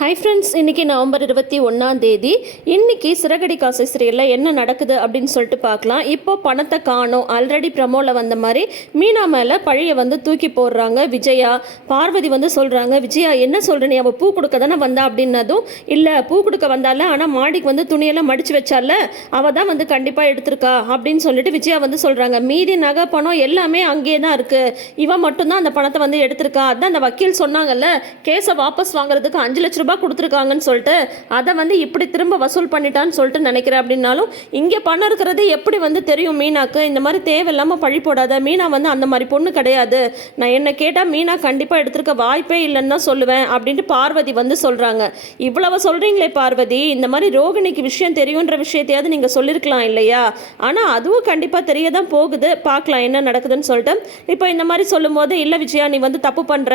Hi friends இன்றைக்கி November இருபத்தி ஒன்றாம் தேதி. இன்றைக்கி சிறகடி காசை சிறையில் என்ன நடக்குது அப்படின்னு சொல்லிட்டு பார்க்கலாம். இப்போ பணத்தை காணும். ஆல்ரெடி ப்ரமோவில் வந்த மாதிரி மீனா மேலே பழைய வந்து தூக்கி போடுறாங்க விஜயா. பார்வதி வந்து சொல்கிறாங்க விஜயா என்ன சொல்கிற நீ? அவள் பூ கொடுக்க தானே வந்தா? அப்படின்னதும் இல்லை பூ கொடுக்க வந்தால ஆனால் மாடிக்கு வந்து துணியெல்லாம் மடித்து வச்சால அவள் தான் வந்து கண்டிப்பாக எடுத்திருக்கா. அப்படின்னு சொல்லிட்டு விஜயா வந்து சொல்கிறாங்க மீதி நகை பணம் எல்லாமே அங்கேயே தான் இருக்குது இவன் மட்டும்தான் அந்த பணத்தை வந்து எடுத்திருக்கா. அதான் அந்த வக்கீல் சொன்னாங்கல்ல கேஸை வாபஸ் வாங்குறதுக்கு அஞ்சு லட்ச ரூபாய் கொடுத்துருக்காங்கன்னு சொல்லிட்டு அதை வந்து இப்படி திரும்ப வசூல் பண்ணிட்டான்னு சொல்லிட்டு நினைக்கிறேன் அப்படின்னாலும் இங்கே பணம் இருக்கிறது எப்படி வந்து தெரியும் மீனாக்கு? இந்த மாதிரி தேவையில்லாமல் பழி போடாத. மீனா வந்து அந்த மாதிரி பொண்ணு கிடையாது. நான் என்ன கேட்டால் மீனா கண்டிப்பாக எடுத்திருக்க வாய்ப்பே இல்லைன்னு தான் சொல்லுவேன் அப்படின்ட்டு பார்வதி வந்து சொல்கிறாங்க இவ்வளவு சொல்கிறீங்களே பார்வதி இந்த மாதிரி ரோகிணிக்கு விஷயம் தெரியுன்ற விஷயத்தையாவது நீங்கள் சொல்லியிருக்கலாம் இல்லையா? ஆனால் அதுவும் கண்டிப்பாக தெரிய தான் போகுது. பார்க்கலாம் என்ன நடக்குதுன்னு சொல்லிட்டு. இப்போ இந்த மாதிரி சொல்லும்போது இல்லை விஜயா நீ வந்து தப்பு பண்ணுற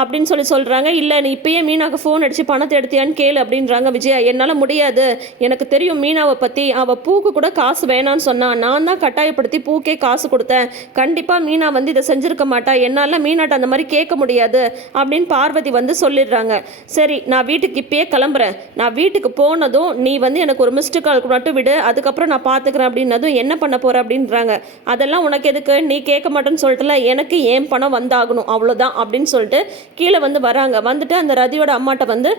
அப்படின்னு சொல்லி சொல்கிறாங்க இல்லை நீ இப்பயே மீனாக்கு ஃபோன் அடித்து பணத்தை எடுத்தியான்னு கேளு அப்படின்றாங்க விஜயா. என்னால் முடியாது. எனக்கு தெரியும் மீனாவை பற்றி அவள் பூக்கு கூட காசு வேணான்னு சொன்னான் நான் தான் கட்டாயப்படுத்தி பூக்கே காசு கொடுத்தேன். கண்டிப்பாக மீனா வந்து இதை செஞ்சுருக்க மாட்டா. என்னால் மீனாட்ட அந்த மாதிரி கேட்க முடியாது அப்படின்னு பார்வதி வந்து சொல்லிடுறாங்க. சரி நான் வீட்டுக்கு இப்பயே கிளம்புறேன். நான் வீட்டுக்கு போனதும் நீ வந்து எனக்கு ஒரு மிஸ்டு கால் மட்டும் விடு. அதுக்கப்புறம் நான் பார்த்துக்கிறேன் அப்படின்னதும் என்ன பண்ண போகிற அப்படின்றாங்க. அதெல்லாம் உனக்கு எதுக்கு? நீ கேட்க மாட்டேன்னு சொல்லிட்டுல எனக்கு ஏன் பணம் வந்தாகணும்? அவ்வளோதான் அப்படின்னு சொல்லிட்டு கீழே வந்து வராங்க. வந்துட்டு அந்த ரதியோட அம்மாட்ட வந்து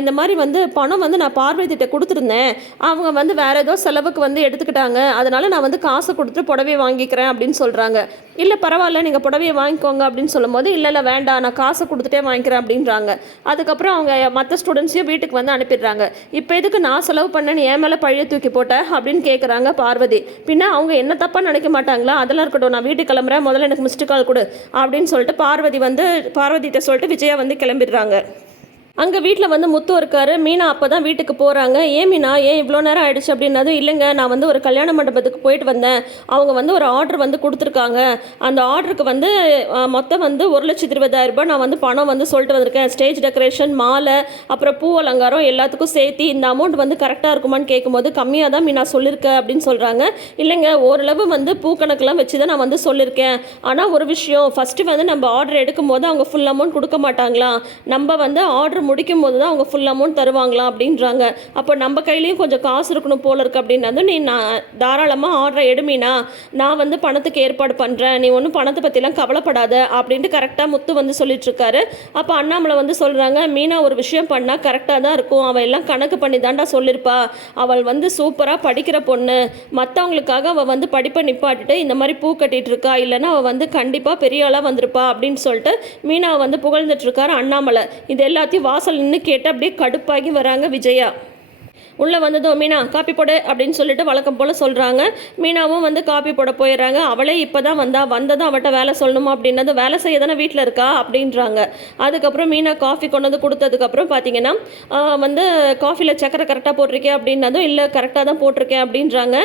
இந்த மாதிரி வந்து பணம் வந்து நான் பார்வதிட்ட கொடுத்துருந்தேன். அவங்க வந்து வேற ஏதோ செலவுக்கு வந்து எடுத்துக்கிட்டாங்க. அதனால நான் வந்து காசு கொடுத்து புடவையை வாங்கிக்கிறேன் அப்படின்னு சொல்கிறாங்க இல்லை பரவாயில்ல நீங்கள் புடவையை வாங்கிக்கோங்க அப்படின்னு சொல்லும்போது இல்லை இல்லை வேண்டாம் நான் காசை கொடுத்துட்டே வாங்கிக்கிறேன் அப்படின்றாங்க. அதுக்கப்புறம் அவங்க மற்ற ஸ்டூடெண்ட்ஸையும் வீட்டுக்கு வந்து அனுப்பிடுறாங்க. இப்போ எதுக்கு நான் செலவு பண்ணேன்னு என் மேலே பழைய தூக்கி போட்ட அப்படின்னு கேட்குறாங்க பார்வதி. பின்ன அவங்க என்ன தப்பாக நினைக்க மாட்டாங்களா? அதெல்லாம் இருக்கட்டும் நான் வீட்டுக்கு கிளம்புறேன் முதல்ல எனக்கு மிஸ்டு கால் கொடு அப்படின்னு சொல்லிட்டு பார்வதி வந்து பார்வதிகிட்ட சொல்லிட்டு விஜயா வந்து கிளம்பிடுறாங்க. அங்கே வீட்டில் வந்து முத்து இருக்காரு. மீனா அப்போ தான் வீட்டுக்கு போகிறாங்க ஏன் மீனா? ஏன் இவ்வளோ நேரம் ஆயிடுச்சு? அப்படின்னதும் இல்லைங்க நான் வந்து ஒரு கல்யாண மண்டபத்துக்கு போயிட்டு வந்தேன். அவங்க வந்து ஒரு ஆர்டர் வந்து கொடுத்துருக்காங்க. அந்த ஆர்டருக்கு வந்து மொத்தம் வந்து ஒரு லட்சத்தி இருபதாயிரம் ரூபாய் நான் வந்து பணம் வந்து சொல்லிட்டு வந்திருக்கேன். ஸ்டேஜ் டெக்கரேஷன் மாலை அப்புறம் பூ அலங்காரம் எல்லாத்துக்கும் சேர்த்து இந்த அமௌண்ட் வந்து கரெக்டாக இருக்குமான்னு கேட்கும்போது கம்மியாக தான் மீனா சொல்லியிருக்கேன் அப்படின்னு சொல்கிறாங்க இல்லைங்க ஓரளவு வந்து பூக்கணக்கெல்லாம் வச்சு தான் நான் வந்து சொல்லியிருக்கேன் ஆனால் ஒரு விஷயம் ஃபஸ்ட்டு வந்து நம்ம ஆர்டர் எடுக்கும்போது அவங்க ஃபுல் அமௌண்ட் கொடுக்க மாட்டாங்களா? நம்ம வந்து ஆர்டர் முடிக்கும் போது தான் அவங்க ஃபுல் அமௌண்ட் தருவாங்களாம் அப்படின்றாங்க. அப்போ நம்ம கையிலையும் கொஞ்சம் காசு இருக்கணும் போல இருக்கு அப்படின்னா நீ நான் தாராளமாக ஆர்டரை எடுமீனா நான் வந்து பணத்துக்கு ஏற்பாடு பண்ணுறேன் நீ ஒன்றும் பணத்தை பற்றிலாம் கவலைப்படாத. அப்படின்ட்டு கரெக்டாக முத்து வந்து சொல்லிட்டுருக்காரு. அப்போ அண்ணாமலை வந்து சொல்கிறாங்க மீனா ஒரு விஷயம் பண்ணால் கரெக்டாக தான் இருக்கும். அவள் எல்லாம் கணக்கு பண்ணி தாண்டா சொல்லியிருப்பா அவள் வந்து சூப்பராக படிக்கிற பொண்ணு. மற்றவங்களுக்காக அவள் வந்து படிப்பை நிப்பாட்டிட்டு இந்த மாதிரி பூ கட்டிகிட்டு இருக்கா இல்லைன்னா அவள் வந்து கண்டிப்பாக பெரிய ஆளாக வந்திருப்பா. அப்படின்னு சொல்லிட்டு மீனாவை வந்து புகழ்ந்துட்டு இருக்காரு அண்ணாமலை. இது எல்லாத்தையும் வாசல் நின்று கேட்டு அப்படியே கடுப்பாகி வராங்க விஜயா. உள்ளே வந்ததும் மீனா காப்பி போடு அப்படின்னு சொல்லிட்டு வழக்கம் போல் சொல்கிறாங்க மீனாவும் வந்து காப்பி போட போயிடுறாங்க. அவளே இப்போ தான் வந்தா வந்ததும் அவட்ட வேலை சொல்லணுமா? அப்படின்னது வேலை செய்ய தானே வீட்டில் இருக்கா? அப்படின்றாங்க. அதுக்கப்புறம் மீனா காஃபி கொண்டு வந்து கொடுத்ததுக்கப்புறம் பார்த்தீங்கன்னா வந்து காஃபியில் சக்கரை கரெக்டாக போட்டிருக்கேன் அப்படின்னதும் இல்லை கரெக்டாக தான் போட்டிருக்கேன் அப்படின்றாங்க.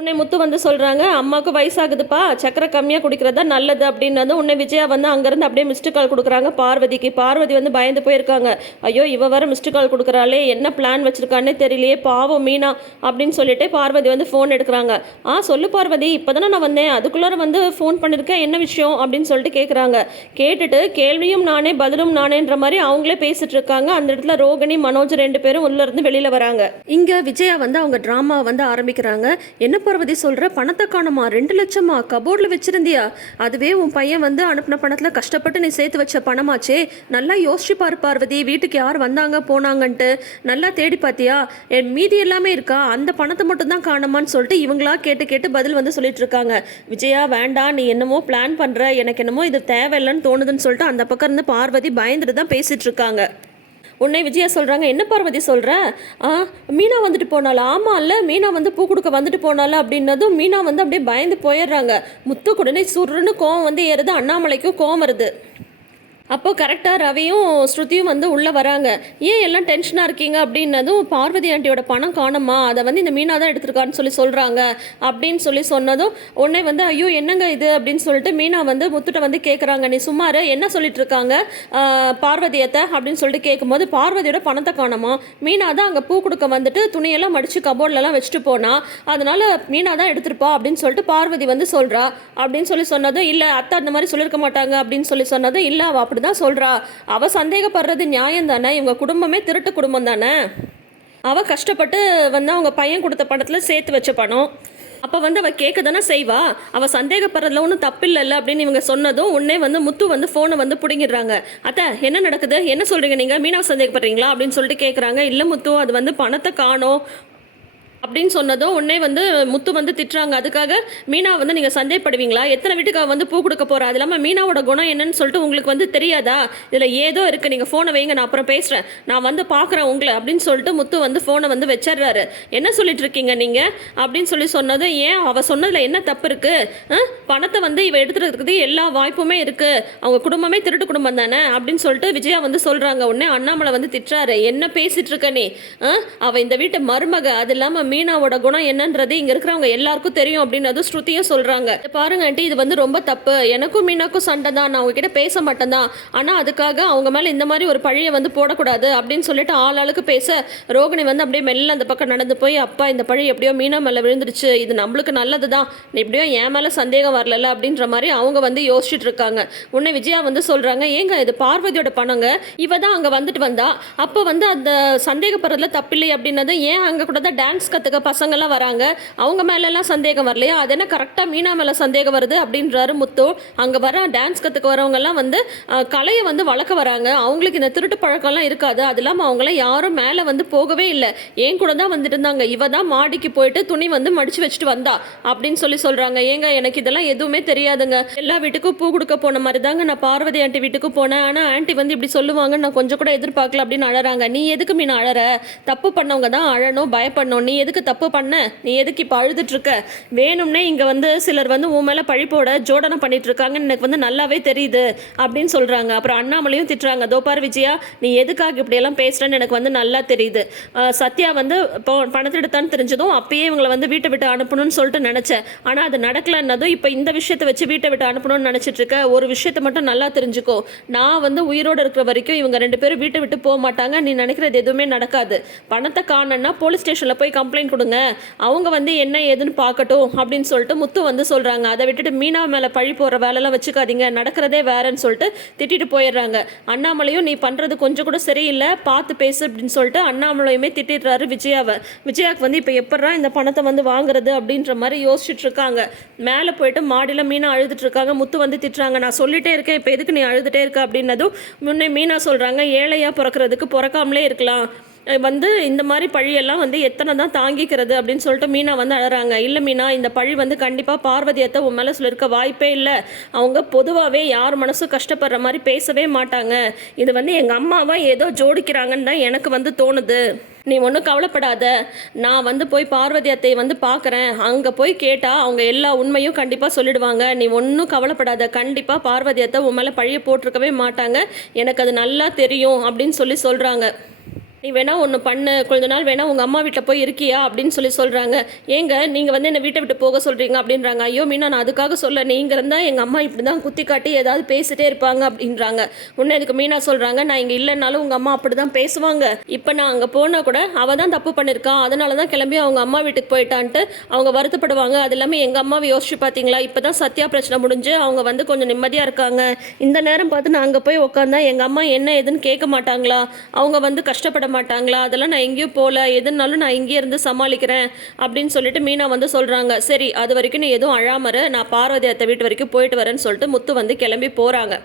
உன்னை முத்து வந்து சொல்கிறாங்க அம்மாவுக்கு வயசாகுதுப்பா சக்கரை கம்மியாக குடிக்கிறதா நல்லது அப்படின்னதும் உன்னை விஜயா வந்து அங்கேருந்து அப்படியே மிஸ்டு கால் கொடுக்குறாங்க. பார்வதிக்கு பார்வதி வந்து பயந்து போயிருக்காங்க. ஐயோ இவ வர மிஸ்டு கால் கொடுக்குறாளே என்ன பிளான் வச்சுருக்கானே தெரியலையே பாவம் மீனா அப்படின்னு சொல்லிட்டு பார்வதி வந்து ஃபோன் எடுக்கிறாங்க. ஆ சொல்லு பார்வதி இப்போ தானே நான் வந்தேன் அதுக்குள்ளார வந்து ஃபோன் பண்ணியிருக்கேன் என்ன விஷயம்? அப்படின்னு சொல்லிட்டு கேட்குறாங்க கேட்டுட்டு கேள்வியும் நானே பதிலும் நானேன்ற மாதிரி அவங்களே பேசிட்டு இருக்காங்க. அந்த இடத்துல ரோகிணி மனோஜ் ரெண்டு பேரும் உள்ளேருந்து வெளியில் வராங்க. இங்கே விஜயா வந்து அவங்க ட்ராமா வந்து ஆரம்பிக்கிறாங்க. என்ன பார்வதி சொல்கிற பணத்தை காணுமா? ரெண்டு லட்சமா? கபோர்டில் வச்சிருந்தியா? அதுவே உன் பையன் வந்து அனுப்பின பணத்தில் கஷ்டப்பட்டு நீ சேர்த்து வச்ச பணமாச்சே. நல்லா யோசிச்சு பார்வதி வீட்டுக்கு யார் வந்தாங்க போனாங்கன்ட்டு. நல்லா தேடி பார்த்தியா என் மீதி எல்லாமே இருக்கா? அந்த பணத்தை மட்டும் தான் காணுமான்னு சொல்லிட்டு இவங்களா கேட்டு கேட்டு பதில் வந்து சொல்லிட்டு இருக்காங்க. விஜயா வேண்டாம். நீ என்னமோ பிளான் பண்ணுற எனக்கு என்னமோ இது தேவையில்லைன்னு தோணுதுன்னு சொல்லிட்டு அந்த பக்கம் இருந்து பார்வதி பயந்துட்டு தான் பேசிட்டு இருக்காங்க. உன்னை விஜயா சொல்கிறாங்க என்ன பார்வதி சொல்கிற ஆ மீனா வந்துட்டு போனால ஆமாம் இல்லை மீனா வந்து பூ கொடுக்க வந்துட்டு போனால அப்படின்னதும் மீனா வந்து அப்படியே பயந்து போயிடுறாங்க. முத்து உடனே சுருன்னு கோவம் வந்து ஏறுது. அண்ணாமலைக்கும் கோவம் வருது. அப்போது கரெக்டாக ரவியும் ஸ்ருதியும் வந்து உள்ளே வராங்க. ஏன் எல்லாம் டென்ஷனாக இருக்கீங்க? அப்படின்னதும் பார்வதி ஆண்டியோட பணம் காணுமா? அதை வந்து இந்த மீனா தான் எடுத்திருக்கான்னு சொல்லி சொல்கிறாங்க அப்படின்னு சொல்லி சொன்னதும் உடனே வந்து ஐயோ என்னங்க இது? அப்படின்னு சொல்லிட்டு மீனா வந்து முத்துட்ட வந்து கேட்குறாங்க நீ சும்மா என்ன சொல்லிட்டு இருக்காங்க? பார்வதியத்தை? அப்படின்னு சொல்லிட்டு கேட்கும்போது பார்வதியோட பணத்தை காணுமா? மீனா தான் அங்கே பூ கொடுக்க வந்துட்டு துணியெல்லாம் மடித்து கபோர்ட்லலாம் வச்சுட்டு போனா அதனால் மீனா தான் எடுத்திருப்பா? அப்படின்னு சொல்லிட்டு பார்வதி வந்து சொல்கிறா அப்படின்னு சொல்லி சொன்னதும் இல்லை அத்தை அந்த மாதிரி சொல்லியிருக்க மாட்டாங்க. அப்படின்னு சொல்லி சொன்னதும் இல்லை அவள் அப்படி அப்படிதான் சொல்கிறா அவள் சந்தேகப்படுறது நியாயம் தானே இவங்க குடும்பமே திருட்டு குடும்பம் தானே? அவள் கஷ்டப்பட்டு வந்து அவங்க பையன் கொடுத்த பணத்தில் சேர்த்து வச்ச பணம். அப்போ வந்து அவள் கேட்க தானே செய்வா? அவள் சந்தேகப்படுறதுல ஒன்றும் தப்பில்லைல்ல அப்படின்னு இவங்க சொன்னதும் உடனே வந்து முத்து வந்து ஃபோனை வந்து பிடுங்கிடுறாங்க. அத்தை என்ன நடக்குது? என்ன சொல்கிறீங்க நீங்கள் மீனவ சந்தேகப்படுறீங்களா? அப்படின்னு சொல்லிட்டு கேட்குறாங்க இல்லை முத்து அது வந்து பணத்தை காணோம். அப்படின்னு சொன்னதும் உடனே வந்து முத்து வந்து திட்டுறாங்க. அதுக்காக மீனா வந்து நீங்கள் சந்தேகப்படுவீங்களா? எத்தனை வீட்டுக்கு அவ வந்து பூ கொடுக்க போகிறா அது இல்லாமல் மீனாவோட குணம் என்னன்னு சொல்லிட்டு உங்களுக்கு வந்து தெரியாதா? இதில் ஏதோ இருக்குது நீங்கள் ஃபோனை வைங்க நான் அப்புறம் பேசுகிறேன் நான் வந்து பார்க்குறேன் உங்களை அப்படின்னு சொல்லிட்டு முத்து வந்து ஃபோனை வந்து வச்சிடுறாரு. என்ன சொல்லிட்டு இருக்கீங்க நீங்கள் அப்படின்னு சொல்லி சொன்னதும் ஏன் அவள் சொன்னதில் என்ன தப்பு இருக்குது பணத்தை வந்து இவ எடுத்துகிறதுக்கு எல்லா வாய்ப்புமே இருக்குது அவங்க குடும்பமே திருட்டு குடும்பம் தானே? அப்படின்னு சொல்லிட்டு விஜயா வந்து சொல்கிறாங்க உடனே அண்ணாமலை வந்து திட்டுறாரு. என்ன பேசிட்டு இருக்க நீ? அவள் இந்த வீட்டு மருமக. அது இல்லாமல் மீனாவோட குணம் என்னன்றது இங்கே இருக்கிறவங்க எல்லாருக்கும் தெரியும் அப்படின்னதும் ஸ்ருதியும் சொல்கிறாங்க பாருங்க ஆண்டி இது வந்து ரொம்ப தப்பு. எனக்கும் மீனாக்கும் சண்டை தான். நான் உங்ககிட்ட பேச மாட்டேன் தான். ஆனால் அதுக்காக அவங்க மேலே இந்த மாதிரி ஒரு பழியை வந்து போடக்கூடாது அப்படின்னு சொல்லிட்டு ஆள் ஆளுக்கு பேச ரோகிணி வந்து அப்படியே மெல்ல அந்த பக்கம் நடந்து போய் அப்பா இந்த பழி எப்படியோ மீனா மேலே விழுந்துருச்சு. இது நம்மளுக்கு நல்லது தான். எப்படியோ என் மேலே சந்தேகம் வரல அப்படின்ற மாதிரி அவங்க வந்து யோசிச்சுட்டு இருக்காங்க. உன்னை விஜயா வந்து சொல்கிறாங்க ஏங்க இது பார்வதியோட பணங்க. இவ தான் அங்கே வந்துட்டு வந்தா. அப்போ வந்து அந்த சந்தேகப்படுறதுல தப்பில்லை அப்படின்னது ஏன் அங்கே கூட தான் டான்ஸ் கற்றுக்க பசங்கள்லாம் வராங்க. அவங்க மேலெல்லாம் சந்தேகம் வரலையா? அது என்ன கரெக்டாக மீனா மேலே சந்தேகம் வருது அப்படின்றாரு முத்து. அங்கே வர டான்ஸ் கற்றுக்க வரவங்கெல்லாம் வந்து கலையை வந்து வளர்க்க வராங்க. அவங்களுக்கு இந்த திருட்டு பழக்கம்லாம் இருக்காது. அது இல்லாமல் அவங்களாம் யாரும் மேலே வந்து போகவே இல்லை. ஏன் கூட தான் வந்துட்டு இருந்தாங்க. இவ தான் மாடிக்கு போயிட்டு துணி வந்து மடிச்சு வச்சுட்டு வந்தா அப்படின்னு சொல்லி சொல்கிறாங்க ஏங்க எனக்கு இதெல்லாம் எதுவுமே தெரியாதுங்க. எல்லா வீட்டுக்கும் பூ கொடுக்க போன மாதிரி தாங்க நான் பார்வதி ஆண்டி வீட்டுக்கு போனேன். ஆனால் ஆண்டி வந்து இப்படி சொல்லுவாங்க நான் கொஞ்சம் கூட எதிர்பார்க்கல அப்படின்னு அழறாங்க. நீ எதுக்கு மீன் அழற? தப்பு பண்ணவங்க தான் அழணும் பயப்படணும். நீ எதுக்கு தப்பு பண்ண? நீ எதுக்கு இப்போ அழுதுட்ருக்க வேணும்னே இங்கே வந்து சிலர் வந்து உன் மேலே பழிப்போட ஜோடனை பண்ணிட்டு இருக்காங்கன்னு எனக்கு வந்து நல்லாவே தெரியுது அப்படின்னு சொல்கிறாங்க அப்புறம் அண்ணாமலையும் திட்டுறாங்க. தோப்பார் விஜயா நீ எதுக்காக இப்படியெல்லாம் பேசுகிறேன்னு எனக்கு வந்து நல்லா தெரியுது. சத்யா வந்து இப்போ பணத்தை எடுத்தான்னு தெரிஞ்சதும் அப்பயே இவங்களை வந்து வீட்டை விட்டு அனுப்பணும்னு சொல்லிட்டு நினச்சேன். ஆனால் அது நடக்கலன்னதும் இப்போ இந்த விஷயத்தை வச்சு வீட்டை விட்டு அனுப்பணும்னு நினச்சிட்டு இருக்க ஒரு விஷயத்தை மட்டும் நல்லா தெரிஞ்சுக்கோ. நான் வந்து உயிரோடு இருக்கிற வரைக்கும் இவங்க ரெண்டு பேரும் வீட்டை விட்டு போக மாட்டாங்க. நீ நினைக்கிறது எதுவுமே நடக்காது. பணத்தை காணன்னா போலீஸ் ஸ்டேஷனில் போய் கம்ப்ளைண்ட் கொடுங்க. அவங்க வந்து என்ன ஏதுன்னு பார்க்கட்டும் அப்படின்னு சொல்லிட்டு முத்து வந்து சொல்கிறாங்க அதை விட்டுட்டு மீனா மேலே பழி போடுற வேலைலாம் வச்சுக்காதீங்க. நடக்கிறதே வேறன்னு சொல்லிட்டு திட்டிட்டு போயிடுறாங்க. அண்ணாமலையும் நீ பண்ணுறது கொஞ்சம் கூட சரியில்லை. பார்த்து பேசு அப்படின்னு சொல்லிட்டு அண்ணாமலையுமே திட்டிடுறாரு விஜயாவை. விஜயாவுக்கு வந்து இப்போ எப்படா இந்த பணத்தை வந்து வாங்குறது? அப்படின்ற மாதிரி யோசிச்சுட்டு இருக்காங்க. மேலே போயிட்டு மாடியில் மீனா அழுதுட்டு இருக்காங்க. முத்து வந்து திட்டுறாங்க நான் சொல்லிட்டே இருக்கேன். இப்போ எதுக்கு நீ அழுதுட்டே இருக்க? அப்படின்னதும் முன்னே மீனா சொல்கிறாங்க ஏழையாக பிறக்கிறதுக்கு பிறக்காமலே இருக்கலாம். வந்து இந்த மாதிரி பழியெல்லாம் வந்து எத்தனை தான் தாங்கிக்கிறது அப்படின்னு சொல்லிட்டு மீனா வந்து அழறாங்க. இல்லை மீனா இந்த பழி வந்து கண்டிப்பாக பார்வதியத்தை உன் மேலே சொல்லியிருக்க வாய்ப்பே இல்லை. அவங்க பொதுவாகவே யார் மனசும் கஷ்டப்படுற மாதிரி பேசவே மாட்டாங்க. இது வந்து எங்கள் அம்மாவை ஏதோ ஜோடிக்கிறாங்கன்னு தான் எனக்கு வந்து தோணுது. நீ ஒன்றும் கவலைப்படாத. நான் வந்து போய் பார்வதி வந்து பார்க்குறேன் அங்கே போய் கேட்டால் அவங்க எல்லா உண்மையும் கண்டிப்பாக சொல்லிடுவாங்க. நீ ஒன்றும் கவலைப்படாத. கண்டிப்பாக பார்வதி அத்தை உன் மேலே பழைய போட்டிருக்கவே மாட்டாங்க. எனக்கு அது நல்லா தெரியும் அப்படின்னு சொல்லி சொல்கிறாங்க நீ வேணா ஒன்று பண்ணு கொஞ்ச நாள் வேணா உங்கள் அம்மா வீட்டில் போய் இருக்கியா அப்படின்னு சொல்லி சொல்கிறாங்க ஏங்க நீங்கள் வந்து என்னை வீட்டை விட்டு போக சொல்கிறீங்க அப்படின்றாங்க. ஐயோ மீனா நான் அதுக்காக சொல்ல நீங்கள் இருந்தால் எங்கள் அம்மா இப்படி தான் குத்தி காட்டி ஏதாவது பேசிட்டே இருப்பாங்க அப்படின்றாங்க. உன்னை இதுக்கு மீனா சொல்கிறாங்க நான் இங்கே இல்லைனாலும் உங்கள் அம்மா அப்படி தான் பேசுவாங்க. இப்போ நான் அங்கே போனால் கூட அவள் தான் தப்பு பண்ணியிருக்கா அதனால தான் கிளம்பி அவங்க அம்மா வீட்டுக்கு போயிட்டான்ட்டு அவங்க வருத்தப்படுவாங்க. அது இல்லாமல் எங்கள் அம்மாவை யோசிச்சு பார்த்தீங்களா இப்போ தான் சத்யா பிரச்சனை முடிஞ்சு அவங்க வந்து கொஞ்சம் நிம்மதியாக இருக்காங்க. இந்த நேரம் பார்த்து நான் அங்கே போய் உட்காந்தா எங்கள் அம்மா என்ன ஏதுன்னு கேட்க மாட்டாங்களா? அவங்க வந்து கஷ்டப்பட மாட்டாங்களா? அதெல்லாம் நான் எங்கேயும் போகல எதுனாலும் நான் இங்கேயே இருந்து சமாளிக்கிறேன் அப்படின்னு சொல்லிட்டு மீனா வந்து சொல்கிறாங்க சரி அது வரைக்கும் நீ எதுவும் அழாமற நான் பார்வதி அத்தை வீட்டு வரைக்கும் போயிட்டு வரேன்னு சொல்லிட்டு முத்து வந்து கிளம்பி போகிறாங்க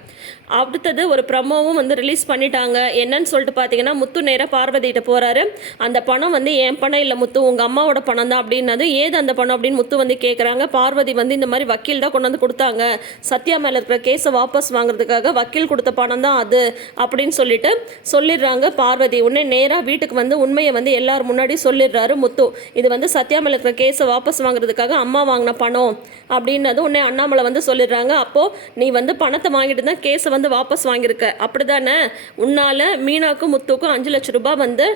அடுத்தது ஒரு ப்ரமோவும் வந்து ரிலீஸ் பண்ணிட்டாங்க. என்னன்னு சொல்லிட்டு பார்த்தீங்கன்னா முத்து நேராக பார்வதியிட்ட போகிறாரு அந்த பணம் வந்து என் பணம் இல்லை முத்து உங்கள் அம்மாவோட பணம் தான் அப்படின்னது ஏது அந்த பணம்? அப்படின்னு முத்து வந்து கேட்குறாங்க பார்வதி வந்து இந்த மாதிரி வக்கீல் தான் கொண்டு வந்து கொடுத்தாங்க. சத்யா மேலே இருக்கிற கேஸை வாபஸ் வாங்குறதுக்காக வக்கீல் கொடுத்த பணம் தான் அது அப்படின்னு சொல்லிட்டு சொல்லிடுறாங்க பார்வதி. உடனே நேராக வீட்டுக்கு வந்து உண்மையை வந்து எல்லார் முன்னாடி சொல்லிடுறாரு முத்து. இது வந்து சத்யா மேலே இருக்கிற கேஸை வாபஸ் வாங்குறதுக்காக அம்மா வாங்கின பணம் அப்படின்னது உடனே அண்ணாமலை வந்து சொல்லிடுறாங்க. அப்போது நீ வந்து பணத்தை வாங்கிட்டு தான் கேஸை வந்து வாபஸ் வாங்கியிருக்க. அப்படி தானே உன்னால் மீனாக்கும் முத்துக்கும் அஞ்சு லட்ச ரூபாய் வந்து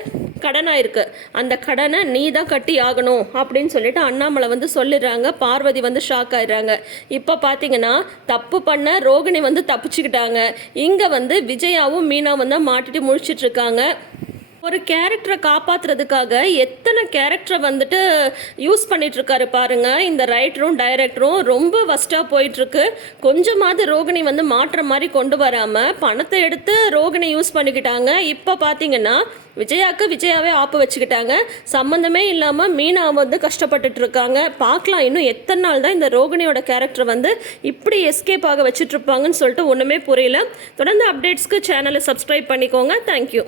கடனாக இருக்கு அந்த கடனை நீ தான் கட்டி ஆகணும் அப்படின்னு சொல்லிட்டு அண்ணாமலை வந்து சொல்லிடுறாங்க. பார்வதி வந்து ஷாக் ஆயிடுறாங்க. இப்போ பார்த்தீங்கன்னா தப்பு பண்ண ரோகிணி வந்து தப்பிச்சுக்கிட்டாங்க. இங்கே வந்து விஜயாவும் மீனாவும் தான் மாட்டிட்டு முழிச்சிட்டு இருக்காங்க. ஒரு கேரக்டரை காப்பாற்றுறதுக்காக எத்தனை கேரக்டரை வந்துட்டு யூஸ் பண்ணிகிட்ருக்காரு பாருங்கள் பாருங்க. இந்த ரைட்டரும் டைரக்டரும் ரொம்ப வஸ்டா போயிட்டுருக்கு. கொஞ்சமாவது ரோகிணி வந்து மாற்ற மாதிரி கொண்டு வராமல் பணத்தை எடுத்து ரோகிணி யூஸ் பண்ணிக்கிட்டாங்க. இப்போ பார்த்தீங்கன்னா விஜயாக்கு விஜயாவே ஆப்பு வச்சுக்கிட்டாங்க. சம்மந்தமே இல்லாமல் மீனா வந்து கஷ்டப்பட்டுட்டு இருக்காங்க பார்க்கலாம் இன்னும் எத்தனை நாள் தான் இந்த ரோகிணியோட கேரக்டர் வந்து இப்படி எஸ்கேப் ஆக வச்சுட்ருப்பாங்கன்னு சொல்லிட்டு ஒன்றுமே புரியல. தொடர்ந்து அப்டேட்ஸ்க்கு சேனலை சப்ஸ்கிரைப் பண்ணிக்கோங்க. தேங்க்யூ